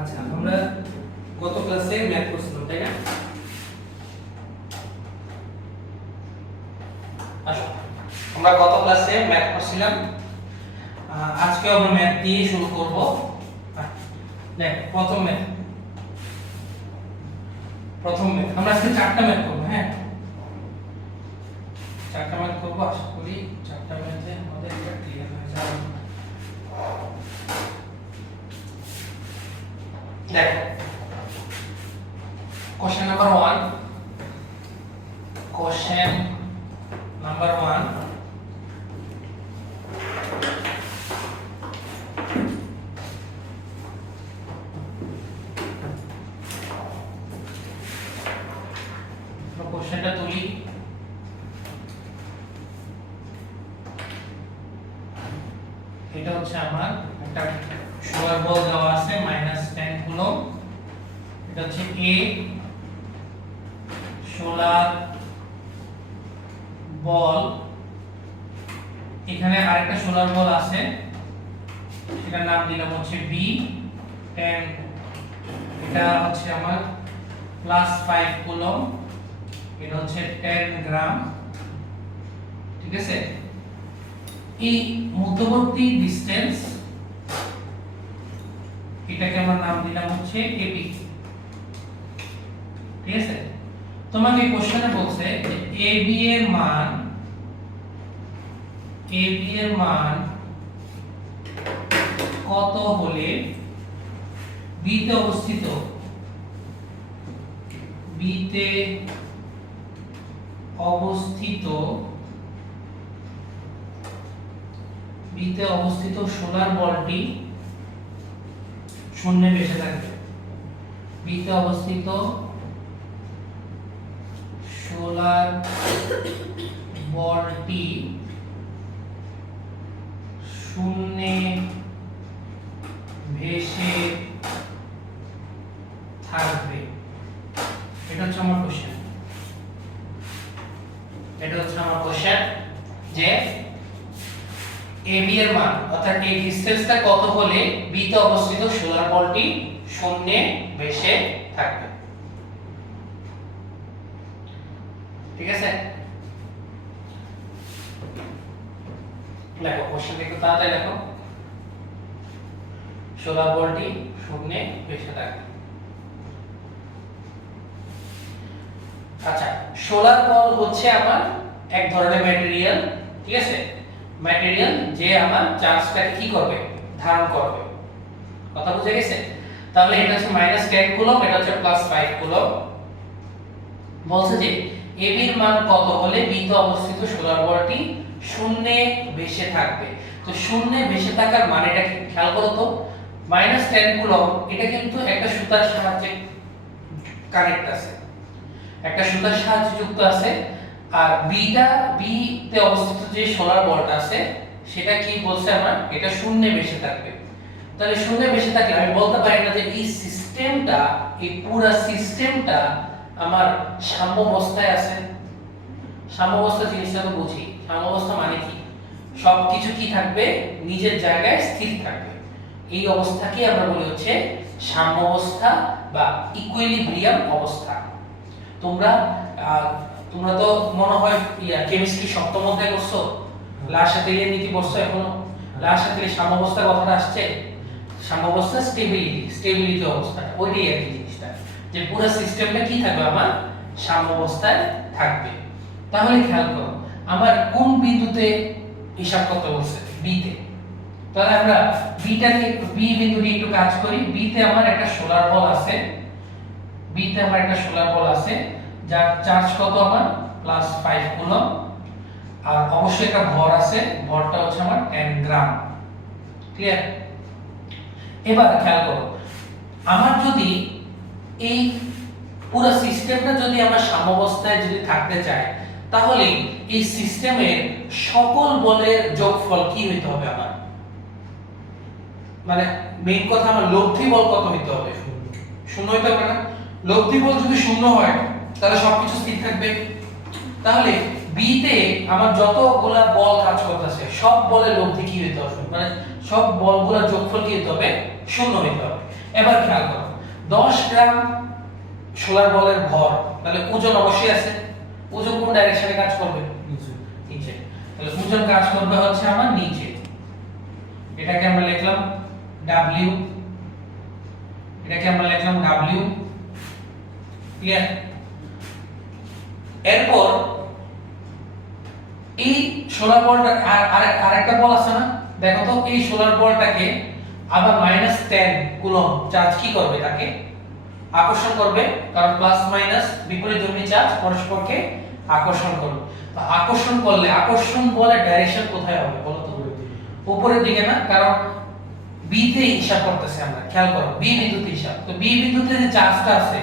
আচ্ছা, আমরা গত ক্লাসে ম্যাথ করছিলাম, তাই না? আচ্ছা, আমরা গত ক্লাসে ম্যাথ করছিলাম। আজকে আমরা ম্যাথ দিয়ে শুরু করব। দেখ, প্রথম ম্যাথ আমরা আজকে চারটা ম্যাথ করব। হ্যাঁ, চারটা ম্যাথ করব। আশা করি চারটা ম্যাথে আমাদের এটা ক্লিয়ার হয়ে যাবে। দেখো, কোশ্চেন নাম্বার 1, কোশ্চেন নাম্বার 1, কোশ্চেনটা তুলি। এটা হচ্ছে আমার একটা সোলার বল দেওয়া আছে -10 কুলম্ব। এটা হচ্ছে এ সোলার বল। এখানে আরেকটা সোলার বল আছে, সেটার নাম দিলাম হচ্ছে বি 10। এটা হচ্ছে আমার +5 কুলম্ব। এটা হচ্ছে 10 গ্রাম। ঠিক আছে, এই মধ্যবর্তী ডিসটেন্স, এটাকে আমরা নাম দিলাম হচ্ছে এবি। ঠিক আছে, তোমাকে কোশ্চেনে বলছে যে এবি এর মান কত হলে বি তে অবস্থিত সোলার বলটি শূন্যে ভেসে থাকবে। বিতে অবস্থিত সোলার বলটি শূন্যে ভেসে থাকবে। এটা হচ্ছে আমার কোশ্চেন। যে এবি এর মান, অর্থাৎ এই ডিসটেন্সটা কত হলে বি তে অবস্থিত সোলার বলটি শূন্যে ভেসে থাকবে। ঠিক আছে, দেখো কোশ্চেন একটু তাড়াতাড়ি দেখো। সোলার বলটি শূন্যে ভেসে থাকবে। আচ্ছা, সোলার বল হচ্ছে আমার এক ধরনের ম্যাটেরিয়াল। ঠিক আছে, ম্যাটেরিয়াল যে আমার চার্জটাকে কি করবে, ধারণ করবে। কথা বুঝে গেছে? তাহলে এটা হচ্ছে -10 কুলম্ব, এটা হচ্ছে +5 কুলম্ব। বলছে যে এবি এর মান কত হলে বি তে অবস্থিত সোলার বলটি শূন্যে ভেসে থাকবে। তো শূন্যে ভেসে থাকার মানেটা কি খেয়াল করো তো। -10 কুলম্ব এটা কিন্তু একটা সুতার সাহায্যে কানেক্ট আছে, একটা সুতার সাহায্যে যুক্ত আছে। আর বি তে অবস্থিত যে সোলার বলটা আছে সেটা কি বলছে আমার, এটা শূন্যে ভেসে থাকবে। তাহলে শূন্যে ভেসে থাকলে আমি বলতে পারি না যে এই সিস্টেমটা, এই পুরো সিস্টেমটা আমার সাম্যাবস্থায় আছে। সাম্যাবস্থা জিনিসটা তো বুঝি। সাম্যাবস্থা মানে কি, সবকিছু কি থাকবে, নিজের জায়গায় স্থির থাকবে। এই অবস্থাকে আমরা বলি হচ্ছে সাম্যাবস্থা বা ইকুইলিব্রিয়াম অবস্থা। তোমরা তো মনে হয় কেমিস্ট্রি সপ্তম অধ্যায় করছো, লাশাতেলিয়ার নীতি পড়ছো এখনো? লাশাতেলির সাম্যাবস্থা কথাটা আসছে। সাম্যাবস্থা স্টেবিলিটি অবস্থা, ওইটাই আর কি জিনিসটা, যে পুরো সিস্টেমটা কি থাকবে, আমার সাম্যাবস্থায় থাকবে। তাহলে খেয়াল করো আমার কোন বিন্দুতে হিসাব করতে বলছে, বি তে। তাহলে আমরা বি বিন্দু নিয়ে একটু কাজ করি। বি তে আমার একটা সোলার বল আছে, যার চার্জ কত আমার +5 কুলম্ব। আর অবশ্যই একটা ভর আছে, ভরটা হচ্ছে আমার 10 গ্রাম। ক্লিয়ার? এবার খেয়াল করো, আমার যদি এই পুরো সিস্টেমটা যদি আমরা সাম্যাবস্থায় যদি থাকতে চাই, তাহলে এই সিস্টেমের সকল বলের যোগফল কি হইতে হবে আমার, মানে মেইন কথা আমার লব্ধি বল কত হইতে হবে, শূন্য হইতে হবে না? লব্ধি বল যদি শূন্য হয় তাহলে সবকিছু স্থির থাকবে। তাহলে বি তে আমার যতগুলা বল কাজ করতেছে সব বলের লব্ধি কি হইতে হবে, মানে সব বলগুলোর যোগফল কি হইতে হবে, শূন্য হইতে হবে। এবার খেয়াল করো 10 গ্রাম সোলার বলের ভর, তাহলে ওজন অবশ্যই আছে। ওজন কোন ডাইরেকশনে কাজ করবে, নিচে। তাহলে ওজন কাজ করবে হচ্ছে আমার নিচে। এটাকে আমরা লিখলাম W, এটাকে আমরা লিখলাম W। ক্লিয়ার? এরপর এই সোলার বলটা আরেকটা বল আছে না, দেখো তো এই সোলার বলটাকে আবার -10 কুলম্ব চার্জ কি করবে, তাকে আকর্ষণ করবে, কারণ প্লাস মাইনাস বিপরীতধর্মী চার্জ পরস্পরকে আকর্ষণ করবে। তো আকর্ষণ করলে আকর্ষণ বলের ডাইরেকশন কোথায় হবে বলো তো, উপরের দিকে না, কারণ বি তে হিসাব করতেছে আমরা। খেয়াল করো বি বিন্দুতে হিসাব, তো বি বিন্দুতে যে চার্জটা আছে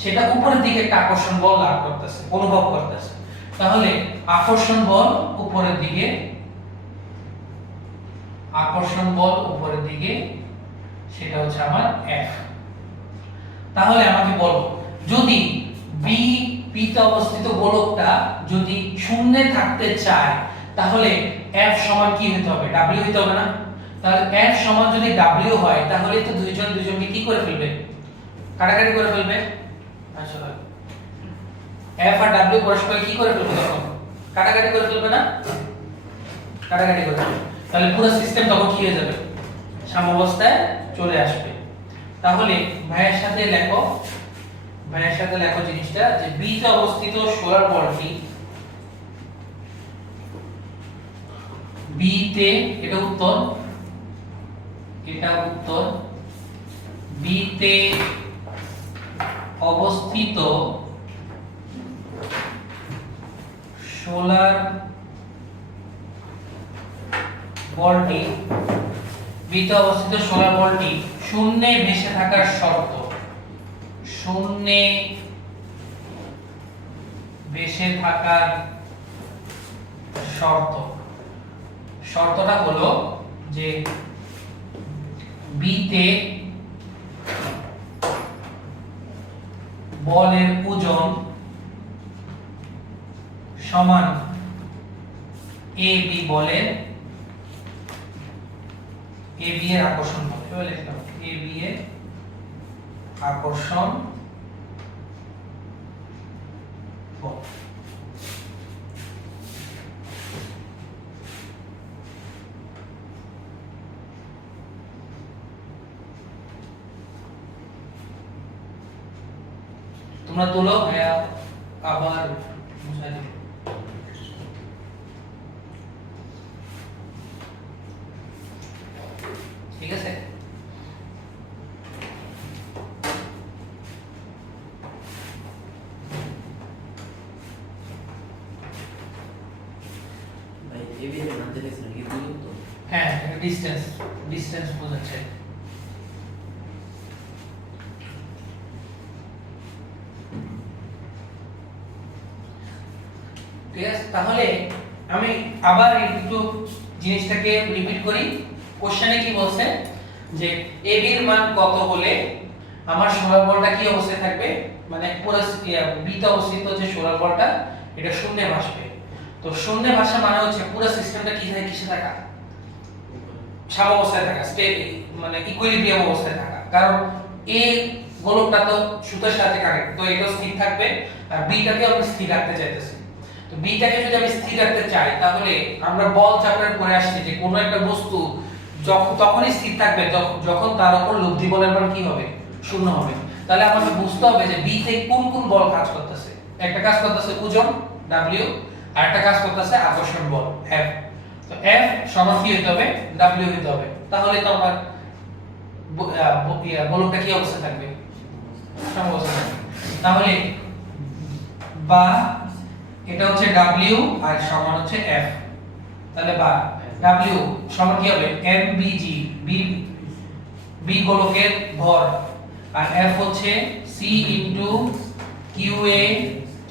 সেটা উপরের দিকে একটা আকর্ষণ বল লাভ করতেছে, অনুভব করতেছে। তাহলে আকর্ষণ বল উপরের দিকে, আকর্ষণ বল উপরের দিকে, সেটা হচ্ছে আমার F। তাহলে আমাকে বলো যদি বি তে অবস্থিত গোলকটা যদি শূন্যে থাকতে চায় তাহলে F সমান কি হতে হবে, W হতে হবে না? তাহলে F সমান যদি W হয় তাহলে তো দুইজন দুইজনকে কি করে ফেলবে, কাটাকাটি করে ফেলবে। আসলে F আর W পরস্পর কি করে ফেলবে, তখন কাটাকাটি করে ফেলবে না, কাটাকাটি করে ফেলবে। তাহলে পুরো সিস্টেম তখন কি হয়ে যাবে, সাম্যাবস্থায় চলে আসবে। তাহলে ভাইয়ের সাথে লেখো, ভাইয়ের সাথে লেখো জিনিসটা যে বি তে অবস্থিত সোলার বলটি, বি তে, এটা উত্তর, এটা উত্তর, বি তে অবস্থিত সোলার বলটি, বি তে অবস্থিত সোলার বলটি শূন্যে ভেসে থাকার শর্ত, শূন্যে ভেসে থাকার শর্ত, শর্তটা হলো যে বি তে বলের ওজন সমান এ বি বলের, এ বি এর আকর্ষণ বল, এভাবে লিখলাম এ বি এর আকর্ষণ বল। তোমরা তোলো, ভাইয়া আবার বুঝাই দেব। ঠিক আছে? ভাই এবি এর নাম দেখেছেন কি বুঝুন তো? হ্যাঁ, এটা ডিসটেন্স, ডিসটেন্স বোঝাচ্ছে। ঠিক আছে, তাহলে আমি আবার একটু জিনিসটাকে রিপিট করি। কোশ্চেনে কি বলছে যে এ বি এর মান কত হলে আমার সোলার বলটা কি অবস্থায় থাকবে, মানে পুরো বি তে অবস্থিত যে সোলার বলটা এটা শূন্যে ভাসবে। তো শূন্যে ভাসা মানে হচ্ছে পুরো সিস্টেমটা কি থাকে, কিসে থাকা, সাম্যাবস্থায় থাকা, মানে ইকুইলিব্রিয়াম অবস্থায় থাকা। কারণ এ গোলকটা তো সুতার সাথে কানেক্ট, তো এটা স্থির থাকবে, আর বিটাকে আমি স্থির রাখতে চাইতেছি। তো বিটাকে যদি আমি স্থির রাখতে চাই তাহলে আমরা বল চ্যাপ্টারে পড়ে আসছি যে কোনো একটা বস্তু তখনই স্থির থাকবে যখন তার উপর লব্ধি বলের মান কি হবে, শূন্য হবে। তাহলে আমাকে বুঝতে হবে যে বি তে কোন কোন বল কাজ করতেছে। একটা কাজ করতেছে ওজন W, আর একটা কাজ করতেছে আকর্ষণ বল F। তো F সমান কি হতে হবে, W হতে হবে। তাহলে তো আমার বলকটা কি অবস্থায় থাকবে, সাম্যাবস্থায় থাকবে। তাহলে বা এটা হচ্ছে W আর সমান হচ্ছে F। তাহলে বা W সমান কি হবে mvg, b গোলকের ভর, আর F হচ্ছে c qa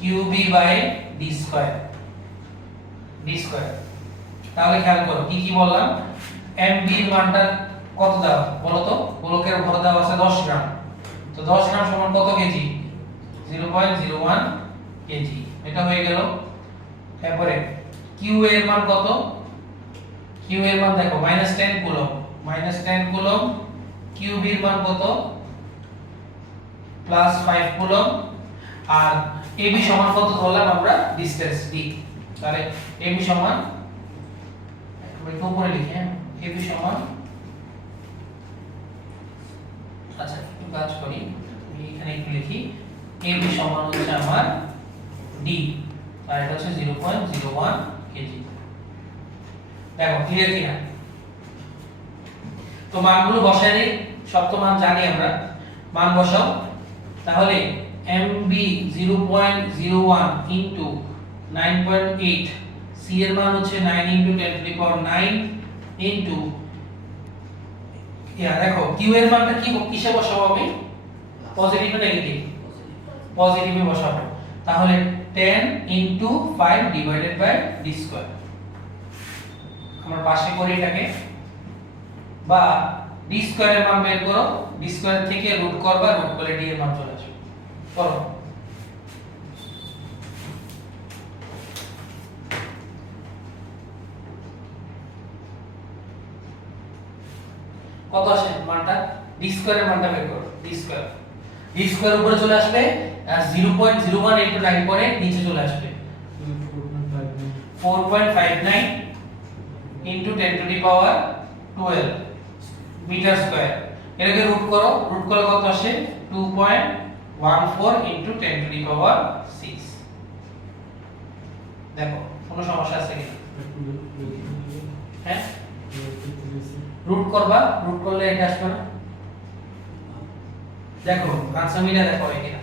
qb d square, d square. তাহলে খেয়াল করো কি কি বললাম, mv এর মানটা কত দাও বলো তো, গোলকের ভর দেওয়া আছে 10 গ্রাম। তো 10 গ্রাম সমান কত কেজি, 0.01 কেজি। এটা হয়ে গেল তারপরে কিউ এর মান কত, কিউ এর মান দেখো -10 কুলম্ব, -10 কুলম্ব, কিউ এর মান কত +5 কুলম্ব, আর এবি সমান কত ধরলাম আমরা ডিসটেন্স ডি। তাহলে এবি সমান আমরা একটু উপরে লিখি, হ্যাঁ এবি সমান, আচ্ছা একটু কাজ করি আমি এখানে একটু লিখি, এবি সমান হচ্ছে আমার ডি আর এটা হচ্ছে 0.01 কেজি। দেখো ক্লিয়ার কিনা? তো মানগুলো বসাই দিই, সব তো মান জানি আমরা, মান বসাও। তাহলে mb 0.01 ইনটু 9.8, c এর মান হচ্ছে 9 into 10 to the power 9 into দেখো কিউ এর মানটা কি কিসে বসাবো আমি, পজিটিভ না নেগেটিভ, পজিটিভে বসাবো। তাহলে 10 into 5 divided by d square, আমরা পাশে করি এটাকে, বা d স্কয়ারের মান বের করো, d স্কয়ার থেকে রুট করবা, রুট করলে d এর মান চলে আসবে। করো কত আসে মানটা, d স্কয়ারের মানটা বের করো, d স্কয়ার, d স্কয়ার উপরে চলে আসবে আর 0.01 ইনটু 9 পরে নিচে চলে আসবে 4.59 into 10 to the power 12 meter square. এটাকে রুট করো, রুট করলে কত আসে 2.14 ইনটু 10 টু দি পাওয়ার 6। দেখো কোনো সমস্যা আছে কিনা, হ্যাঁ রুট করবা, রুট করলে এটা আসবে না, দেখো আনসার মিলে দেখো হয় কিনা।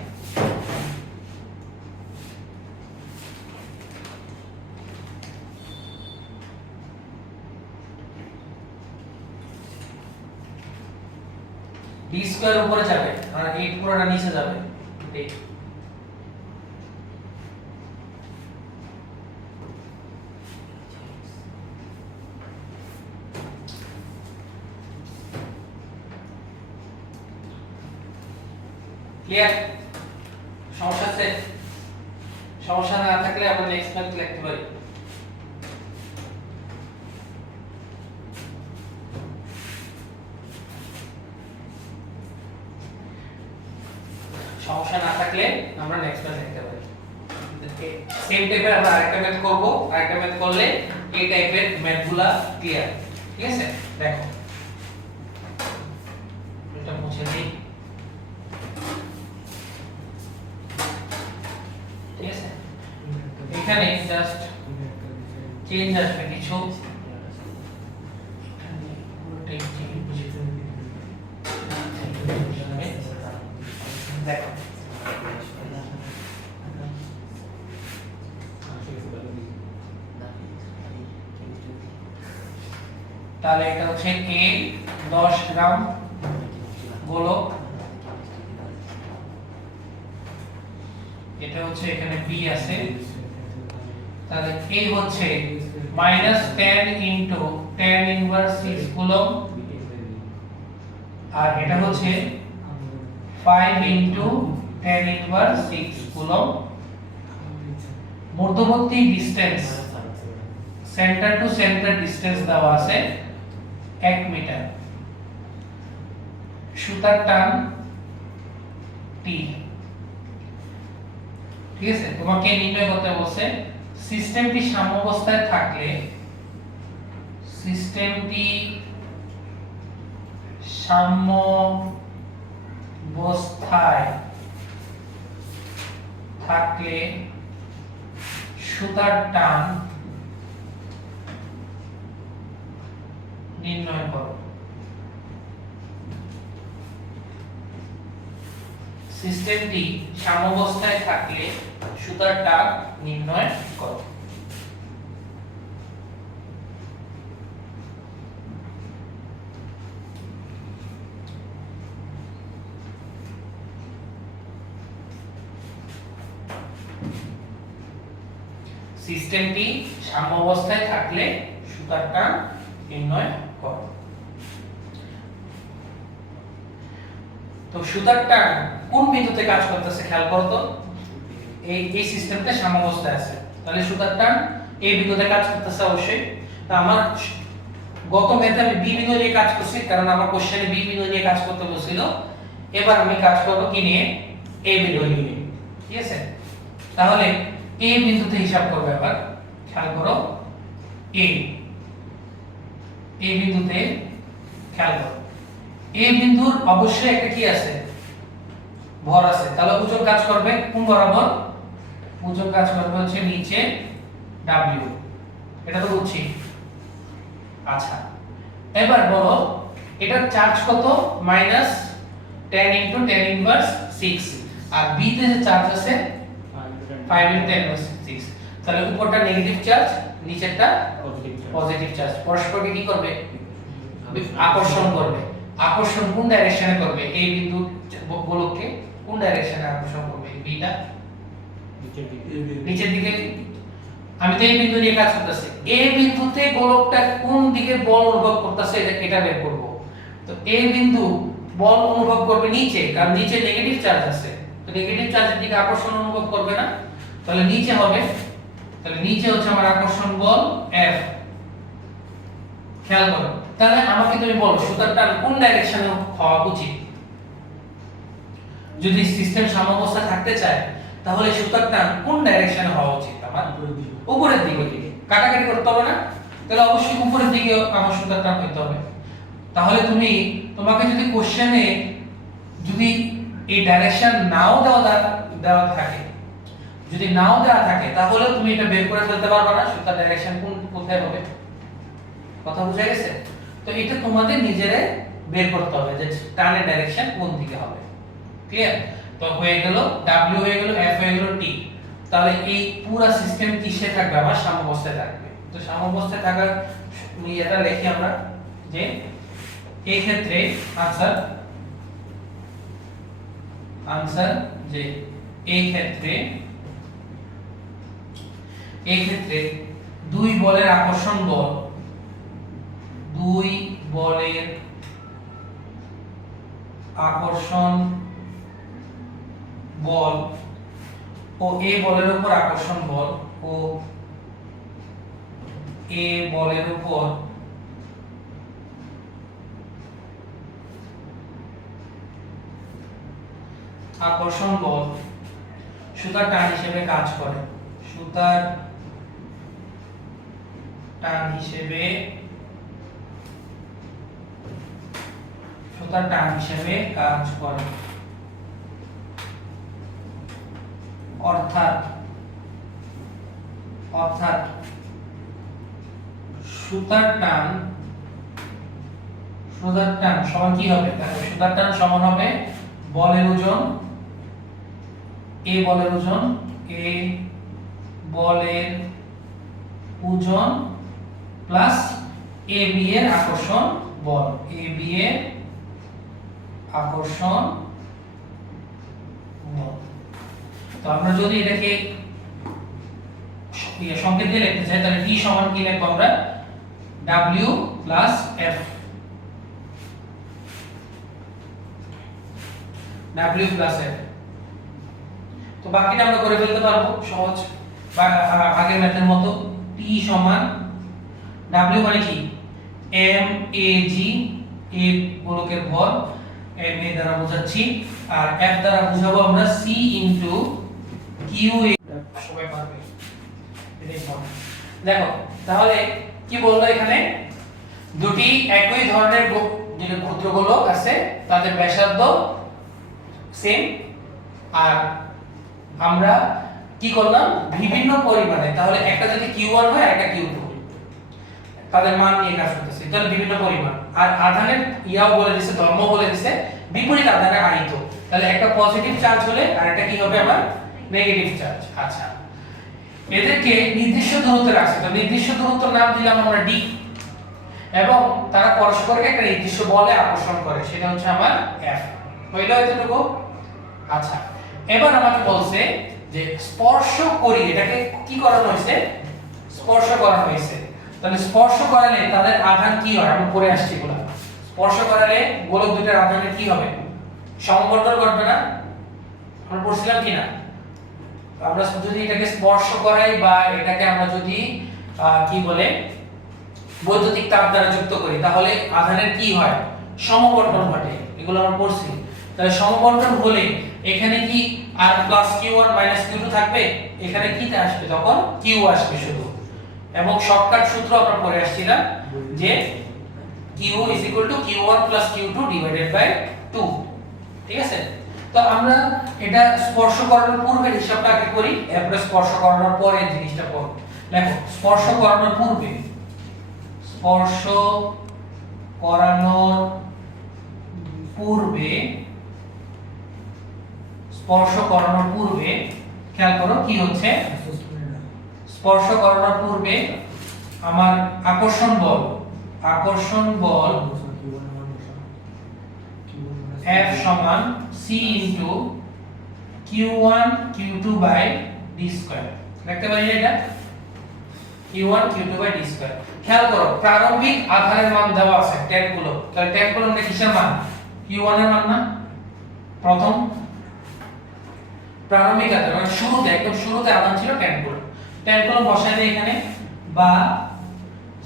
d স্কয়ার উপরে যাবে আর 8 পুরোটা নিচে যাবে, ক্লিয়ার? সমস্যা আছে? সমস্যা না থাকলে আমরা নেক্সট ম্যাথ লিখতে পারি। সমস্যা না থাকলে আমরা নেক্সট ম্যাথ লিখতে পারি। সেম টাইপের আমরা আরেকটা ম্যাথ করব, আরেকটা ম্যাথ করলে এই টাইপের ম্যাথগুলা ক্লিয়ার। ঠিক আছে, দেখো এটা মুছে দিই। ঠিক আছে, এখানে জাস্ট চেঞ্জ আসবে কিছু, দেখো তাহলে এটা হচ্ছে A 10 গ্রাম গোলক, এটা হচ্ছে এখানে B আছে, তাহলে A হচ্ছে -10 ইনটু 10 ইনভার্স 6 কুলম্ব, আর এটা হচ্ছে 5 ইনটু 10 ইনভার্স 6 কুলম্ব। মধ্যবর্তী distance centre to centre distance দেওয়া আছে 1 মিটার। সুতার টান T। ঠিক আছে, তোমাকে নির্ণয় করতে বলছে সিস্টেমটি সাম্যাবস্থায় থাকলে, সিস্টেমটি সাম্যাবস্থায় থাকলে সুতার টান নির্ণয় করো। সিস্টেমটি সাম্যাবস্থায় থাকলে সুতার টান নির্ণয় করো। সিস্টেমটি সাম্যাবস্থায় থাকলে সুতার টান নির্ণয় করো। তো সুতার টান কোন বিন্দুতে কাজ করতেছে খেয়াল করো তো, এই সিস্টেমটা সাম্যাবস্থায় আছে, তাহলে সুতার টান এ বিন্দুতে কাজ করতেছে অবশ্যই। তা আমার গত ম্যাথে আমি বি বিন্দু নিয়ে কাজ করছি, কারণ আমার কোশ্চেনে বি বিন্দু নিয়ে কাজ করতে বলছিল। এবার আমি কাজ করব কি নিয়ে? এ বিন্দু নিয়ে। ঠিক আছে, তাহলে এ বিন্দুতে হিসাব করব। এবার খেয়াল করো, এ বিন্দুতে খেয়াল করো, এ বিন্দুর অবশ্যই একটা কি আছে? ভর আছে। তাহলে ওজন কাজ করবে কোন বরাবর? ওজন কাজ করবে হচ্ছে নিচে W, এটা তো বুঝছি। আচ্ছা, এবার বলো এটার চার্জ কত? -10 * 10 ইনভার্স 6, আর বি তে যে চার্জ আছে 5 * 10 ইনভার্স 6। তাহলে উপরটা নেগেটিভ চার্জ, নিচেরটা পজিটিভ চার্জ। পরস্পরকে কি করবে? আকর্ষণ করবে। আকর্ষণ কোন ডাইরেকশনে করবে? এই বিন্দু গোলককে কোন ডাইরেকশনে আকর্ষণ করবে? বিটা নিচের দিকে। আমি তো এই বিন্দু নিয়ে কাজ করতেছি, এই বিন্দুতে গোলকটা কোন দিকে বল অনুভব করতেছে এটা বের করব। তো এই বিন্দু বল অনুভব করবে নিচে, কারণ নিচে নেগেটিভ চার্জ আছে, তো নেগেটিভ চার্জের দিকে আকর্ষণ অনুভব করবে না, তাহলে নিচে হবে। তাহলে নিচে হচ্ছে আমার আকর্ষণ বল F। খেয়াল করো, তাহলে আমাকে তুমি বলো সুতার টান কোন ডাইরেকশনে হওয়া উচিত? যদি সিস্টেম সাম্যাবস্থায় থাকতে চায় তাহলে সুতার টান কোন ডাইরেকশনে হওয়া উচিত? আমার উপরের দিকে। কাটাকাটি করতে হবে না, তাহলে অবশ্যই উপরের দিকে আমার সুতার টান হইতে হবে। তাহলে তোমাকে যদি কোশ্চেনে যদি এই ডাইরেকশন নাও দেওয়া থাকে, যদি নাও দেওয়া থাকে, তাহলে তুমি এটা বের করে ফেলতে পারবে না সুতার ডাইরেকশন কোথায় হবে। কথা বুঝা গেছে? তো এটা তোমাদের নিজেরে বের করতে হবে যে টানের ডাইরেকশন কোন দিকে হবে। ক্লিয়ার? তো হয়ে গেল W, হয়ে গেল F, হয়ে গেল T। তাহলে এই পুরো সিস্টেম কিসে থাকবে? আমার সাম্যাবস্থায় থাকবে। তো সাম্যাবস্থায় থাকার এটা লিখি আমরা যে এই ক্ষেত্রে আনসার যে এই ক্ষেত্রে দুই বলের আকর্ষণ বল, দুই বলের আকর্ষণ বল ও এ বলের উপর আকর্ষণ বল ও এ বলের উপর আকর্ষণ বল সুতার টান হিসেবে কাজ করে। সুতার টান হিসেবে কাজ করে। অর্থাৎ সুতার টান সমান কি হবে? তাহলে সুতার টান সমান হবে বলের ওজন, এ বলের ওজন প্লাস এ বি এর আকর্ষণ বল, এ বি এর আকর্ষণ বল। তো আমরা যদি এটাকে সংকেত দিয়ে লিখতে চাই, তাহলে T সমান কি লিখব আমরা? W plus F, W plus F। তো বাকিটা আমরা করে ফেলতে পারবো সহজ, আগের ম্যাথের মতো। T সমান W মানে কি? M A G, A গোলকের ভর, M A দ্বারা বোঝাচ্ছি, আর F দ্বারা বোঝাবো আমরা C ইনটু Q A। সবাই পারবে, এটাই সমান। দেখো তাহলে কি বললো এখানে? দুটি একই ধরনের যেটা ক্ষুদ্র গোলক আছে তাদের ব্যাসার্ধ সেম, আর আমরা কি করলাম? বিভিন্ন পরিমাণে। তাহলে একটা যদি Q1 হয় একটা Q2, তাদের মান নিয়ে কাজ করতেছে, তাহলে বিভিন্ন পরিমাণ। আর আধানের ইয়াও বলে দিছে, ধর্ম বলে দিছে বিপরীত আধানে আহিত। তাহলে একটা পজিটিভ চার্জ হলে আর একটা কি হবে? আমার নেগেটিভ চার্জ। আচ্ছা, এদেরকে নির্দিষ্ট দূরত্বে রাখছে, তো নির্দিষ্ট দূরত্বের নাম দিলাম আমরা D, এবং তারা পরস্পরকে একটা নির্দিষ্ট বলে আকর্ষণ করে, সেটা হচ্ছে আমার F। হইল এতটুকু? আচ্ছা, এবার আমাকে বলছে যে স্পর্শ করি, এটাকে কি করানো হয়েছে? স্পর্শ করানো হয়েছে। তাহলে স্পর্শ করালে তাদের আধান কি হয়? আমি পরে আসছি বলা। স্পর্শ করালে গোলক দুইটার আধানের কি হবে? সমবর্তন করবে না? আমরা পড়ছিলাম কি না? আমরা যদি এটাকে স্পর্শ করাই বা এটাকে আমরা যদি কি বলে বৈদ্যুতিক তার দ্বারা যুক্ত করি তাহলে আধানের কি হয় সমবন্টন ঘটে এগুলো আমরা পড়ছি তাহলে সমবন্টন হলে এখানে কি r q1 q2 থাকবে এখানে কি আসবে তখন q আসবে শুধু এবং শর্টকাট সূত্র আমরা পড়ে আসছিলাম যে q q1 q2 2 ঠিক আছে তো আমরা এটা স্পর্শ করানোর পূর্বে হিসাবটা আগে করি এরপরে স্পর্শ করানোর পরে জিনিসটা পড়ব দেখো স্পর্শ করানোর পূর্বে খেয়াল করো কি হচ্ছে স্পর্শ করানোর পূর্বে আমার আকর্ষণ বল F সমান c into q1 q2 by d square দেখতে পারি এটা q1 q2 by d square খেয়াল করো প্রারম্ভিক আধানের মান দেওয়া আছে 10 কুলম্ব তাহলে 10 কুলম্ব এর কিসের মান q1 এর মান না প্রথম প্রারম্ভিক আধান মানে শুরুতে একদম শুরুতে আধান ছিল 10 কুলম্ব 10 কুলম্ব বসাই দেই এখানে বা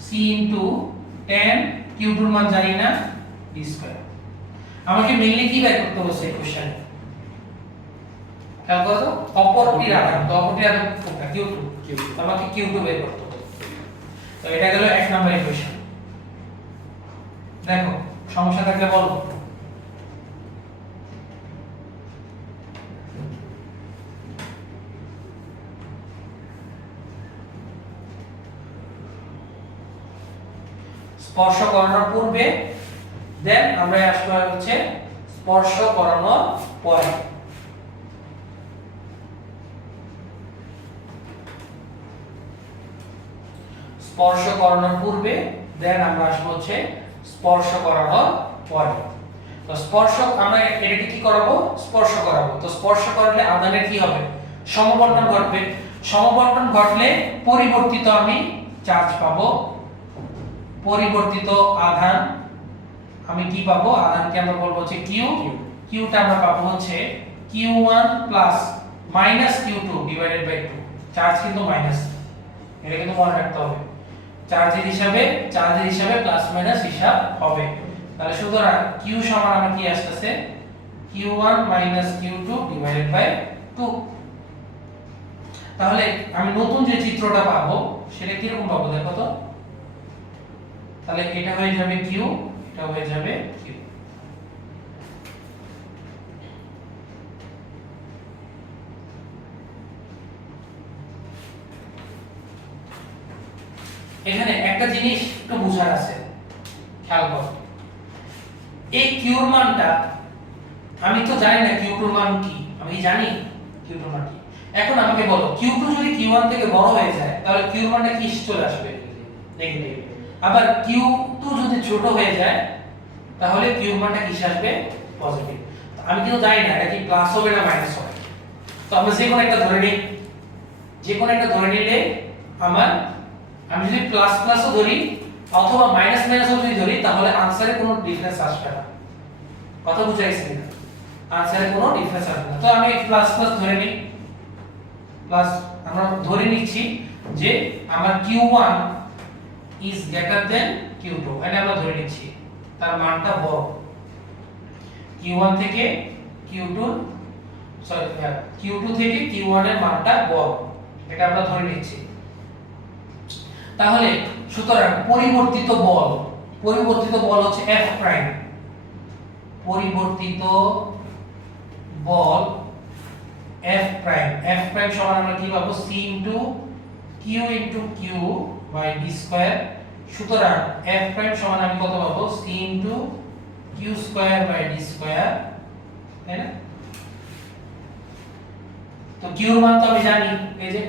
c ইনটু 10 q2 এর মান জানি না d স্কয়ার আমাকে মেইনলি কি বের করতে বলছে এই কোশ্চেনে খেয়াল করো তো অপরটির আধান কোনটা q2 আমাকে q2 বের করতে হবে তো এটা গেল 1 নাম্বার ইকুয়েশন দেখো সমস্যা থাকলে বলো স্পর্শ করানোর পূর্বে দেন আমরা আসলে হচ্ছে স্পর্শ করানোর পরে স্পর্শ করানোর পূর্বে দেন আমরা আসলে হচ্ছে স্পর্শ করানোর পরে তো স্পর্শ আমরা এটাকে কি করাবো স্পর্শ করাবো তো স্পর্শ করলে আধানের কি হবে সমবন্টন ঘটবে সমবন্টন ঘটলে পরিবর্তিত আমি চার্জ পাবো পরিবর্তিত আধান আমি কি পাবো আধানকে আমরা বলবো হচ্ছে q টা আমরা পাবো হচ্ছে q1 q2 divided by 2 charge কিন্তু মাইনাস এটা কিন্তু মনে রাখতে হবে চার্জের হিসাবে প্লাস মাইনাস হিসাব হবে তাহলে সুতরাং q সমান আমার কি আসছে q1 q2 ডিভাইডেড বাই 2 তাহলে আমি নতুন যে চিত্রটা পাবো সেটা কি রকম পাবো দেখো তো তাহলে এটা হয়ে যাবে q এটা হয়ে যাবে q এখানে একটা জিনিস একটু বোঝার আছে খেয়াল করো এই q এর মানটা আমি তো জানি না q এর মান কি আমি জানি q এর মান কি এখন আমাকে বলো q2 যদি q1 থেকে বড় হয়ে যায় তাহলে q এর মানটা কি চলে আসবে নেগেটিভ আবার q2 যদি ছোট হয়ে যায় তাহলে q এর মানটা কি আসবে পজিটিভ আমি কিন্তু জানি না এটা কি প্লাস হবে না মাইনাস হবে তো আমরা যে কোনো একটা ধরে নিলে আমার আমি যদি প্লাস প্লাসও ধরি অথবা মাইনাস মাইনাসও যদি ধরি তাহলে আনসারে কোনো ডিফারেন্স আসবে না কথা বুঝাইছি না আনসারে কোনো ডিফারেন্স আসবে না তো আমি প্লাস প্লাস ধরে নিই প্লাস আমরা ধরে নিচ্ছি যে আমার q1 is greater than q2 এটা আমরা ধরে নিচ্ছি তার মানটা বড় q1 থেকে q2 q2 থেকে q1 এর মানটা বড় এটা আমরা ধরে নিচ্ছি তাহলে সুতরাং পরিবর্তিত বল হচ্ছে f প্রাইম পরিবর্তিত বল f প্রাইম সমান আমরা কি পাবো c q q by d square সুতরাং f প্রাইম সমান আমি কত পাবো c q square by d square তাই না তো q এর মান তো আমি জানি এই যে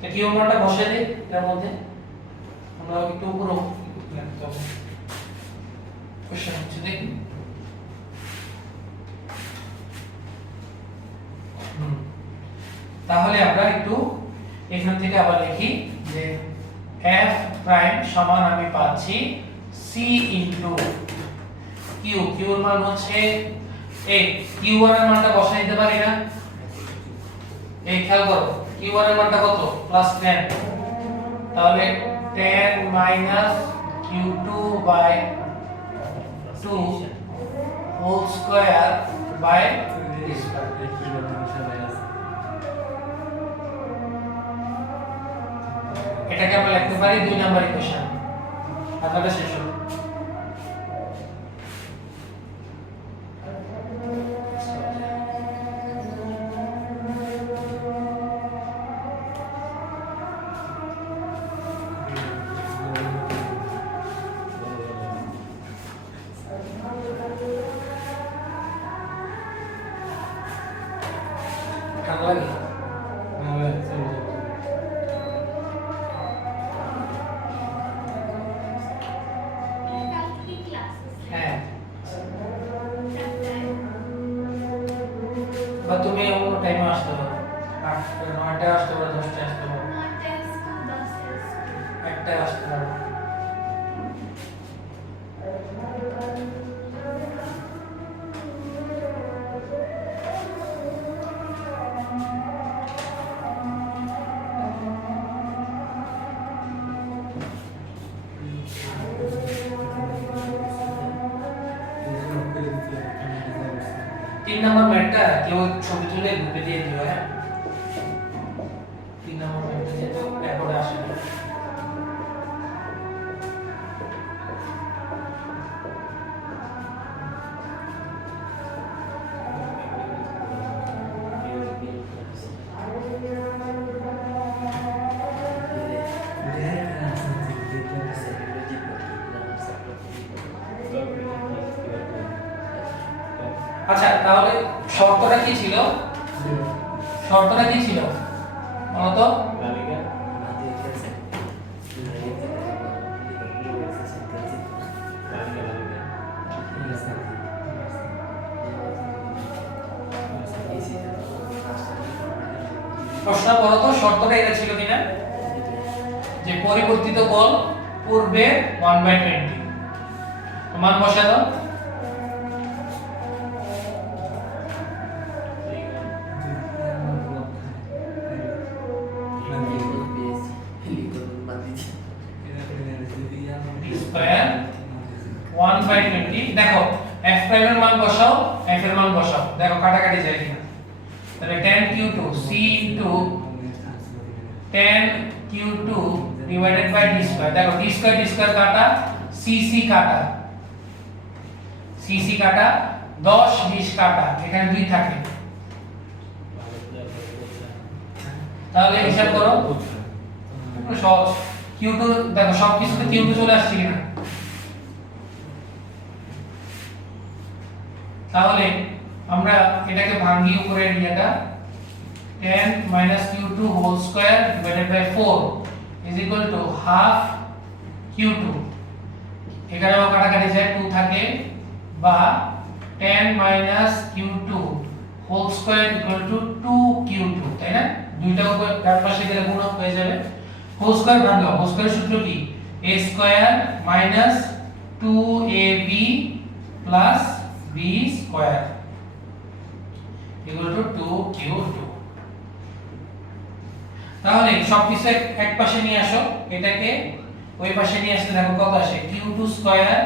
তো q এর মানটা বসিয়ে দেই এর মধ্যে আমরা একটু উপরে লিখতে হবে কোশ্চেন হচ্ছে দেখি তাহলে আমরা একটু এখান থেকে আবার লিখি যে f প্রাইম সমান আমি পাচ্ছি c ইনটু q এর মান হচ্ছে এই q1 এর মানটা বসাই দিতে পারি না এই খেয়াল করো q1 এর মানটা কত প্লাস 10 তাহলে 10 minus q2 by 2 whole square by d square. এটাকে আমরা লিখতে পারি 2 নাম্বার ইকুয়েশন। আপনারা শেষ হলো। ঠান্ডা লাগে? হ্যাঁ। বা তুমি অন্য টাইমে আসতে পারো, 9টায় আসতে পারো, 10টায় আসতে পারো, 1টায় আসতে পারো। তিন নম্বর ম্যাটটা কেউ ছবি তুলে গ্রুপে দিয়ে দিও, হ্যাঁ? 3 নম্বর ম্যাটটা যেহেতু রেকর্ডে আসে না। আচ্ছা, তাহলে শর্তটা কি ছিল? শর্তটা কি ছিল বলতো? প্রশ্ন বলতো শর্তটা এটা ছিল কিনা যে পরিবর্তিত বল পূর্বে 1/20 মান বসা দাও। স্কয়ার 1/20 দেখো f প্রাইম এর মান বসাও, f এর মান বসাও, দেখো কাটাকাটি যায় কিনা। তাহলে 10q2 c into 10q2 divided by d square. দেখো d স্কয়ার কাটা, cc কাটা, cc কাটা, 10 20 কাটা, এখানে 2 থাকে। তাহলে হিসাব করো, একটু সহজ। q2 দেখো সবকিছুতে q2 চলে আসছে কিনা। তাহলে আমরা এটাকে ভাঙি উপরে এটা 10 q2 whole square divided by 4 is equal to half q2। এখানেও কাটাকাটি যায়, 2 থাকে, বা 10 q2 whole square equal to 2q2, তাই না? দুইটা উপর ডান পাশে গেলে গুণক হয়ে যাবে। হোল স্কয়ার ভাঙো, হোল স্কয়ারের সূত্র কি? a square minus 2ab plus b square equal to 2q2। তাহলে সবকিছু এক পাশে নিয়ে আসো, এটাকে ওই পাশে নিয়ে আসলে দেখো কত আসে, q2 স্কয়ার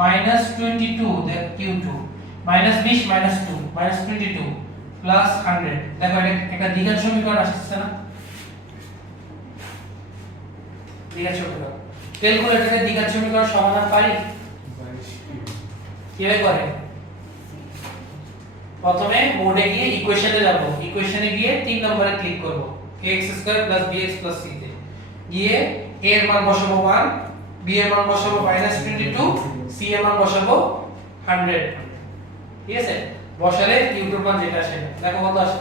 মাইনাস 22 দেখো q2 minus 20 minus 2 minus 22 plus 100। দেখো এটা একটা দ্বিঘাত সমীকরণ আসছে না? দ্বিঘাত সমীকরণ ক্যালকুলেটরে দ্বিঘাত সমীকরণ সমাধান পারি কিভাবে করে? প্রথমে মোডে গিয়ে ইকুয়েশনে যাব, ইকুয়েশনে গিয়ে 3 নম্বরে ক্লিক করব, ax² + bx + c তে গিয়ে a এর মান বসাবো 1, b এর মান বসাবো -22, c এর মান বসাবো 100। ঠিক আছে? বসালে q2 এর মান যেটা আসে, দেখো কত আসে,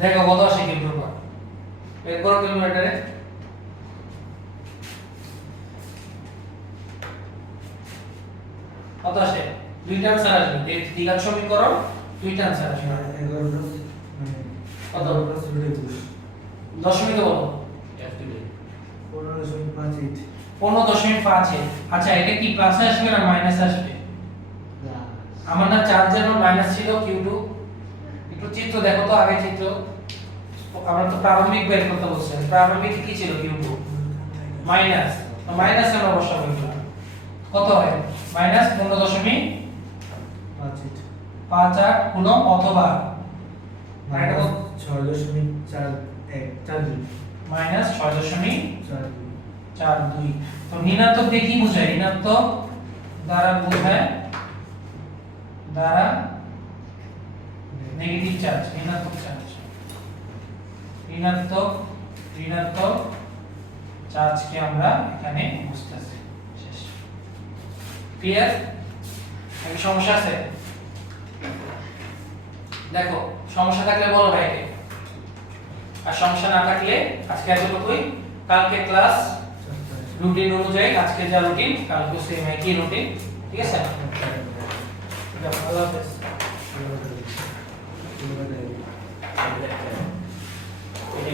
দেখো কত আসে q2 এর মান। বের করো ক্যালকুলেটরে। কত আসে? দুইটা आंसर আসবে, এই দ্বিঘাত সমীকরণ দুইটা आंसर আসবে। কত? দশমিকে বলো। 15.58। আচ্ছা, এটা কি প্লাস আসবে না মাইনাস আসবে? আমার না চার্জের মান মাইনাস ছিল q2, একটু চিত্র দেখো তো, আগে চিত্র আমরা তো প্রারম্ভিক বের করতে বলছি, প্রারম্ভিক কি ছিল কিউব মাইনাস, তো মাইনাস আমরা বসাবো এগুলো কত হয় মাইনাস 15.58 কুলম্ব অথবা এটা তো 6.414 মাইনাস 6.42। 4 তো ঋণাত্মক দিয়ে কি বোঝায়? ঋণাত্মক দ্বারা বোঝায় দ্বারা নেগেটিভ চার্জ, ঋণাত্মক চার্জ, ঋণাত্মক চার্জকে আমরা এখানে বুঝতেছি। শেষ। ক্লিয়ার? এই সমস্যা আছে? দেখো সমস্যা থাকলে বলো ভাইকে, আর সমস্যা না থাকলে আজকে এতটুকুই। কালকে ক্লাস রুটিন অনুযায়ী, আজকে যা রুটিন কালকে সেম একই রুটিন, ঠিক আছে? আল্লাহ হাফেজ। এটা